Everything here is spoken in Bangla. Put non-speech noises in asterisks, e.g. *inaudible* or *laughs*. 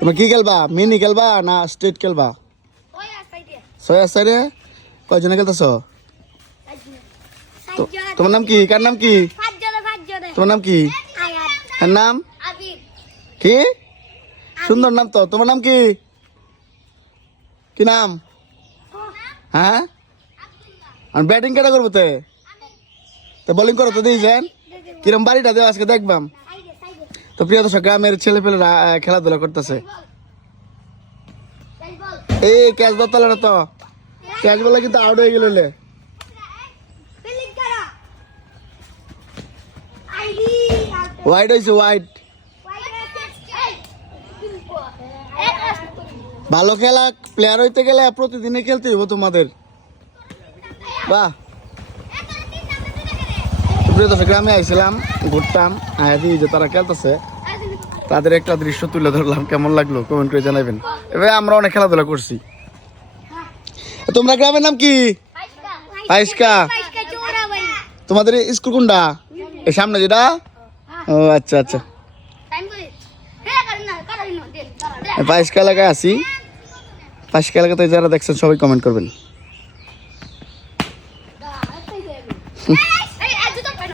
তোমরা কি খেলবা? মিনি খেলবা না স্টেট খেলবা? ছয় আছে কয়জনে খেলতেছ? তোমার নাম কি? কার নাম কি? তোমার নাম কি? এর নাম? কি? সুন্দর নাম তো। তোমার নাম কি? কি নাম? হ্যাঁ? আর ব্যাটিং কেটা করব তে? বোলিং করো তো দিয়েছেন কিরম বাড়িটা দেও আজকে দেখবাম। তো প্রিয় দর্শক, গ্রামের ছেলে পেলেরা খেলাধুলা করতেছে। এই ক্যাচ দত্তালে না তো। ক্যাচ বলে কিন্তু আউট হয়ে গেল। হোয়াইট হয়েছে হোয়াইট ভালো খেলা প্লেয়ার হইতে গেলে প্রতিদিনে খেলতে হইব তোমাদের। বাহ। গ্রামে আইছিলাম, ঘুরতাম আয়াদি যে তারা খেলতেছে। তাদের একটা দৃশ্য তুলে ধরলাম। কেমন লাগল? কমেন্ট করে জানাবেন। এবার আমরা অনেক খেলাধুলা করছি। তোমরা গ্রামের নাম কি? আইসকা তোমাদের স্কুল কোনটা? এই সামনে যেটা? ও আচ্ছা আচ্ছা। পাইসকা এলাকায় আছি। পাইসকা এলাকাতে যারা দেখছেন, সবাই কমেন্ট করবেন। *laughs*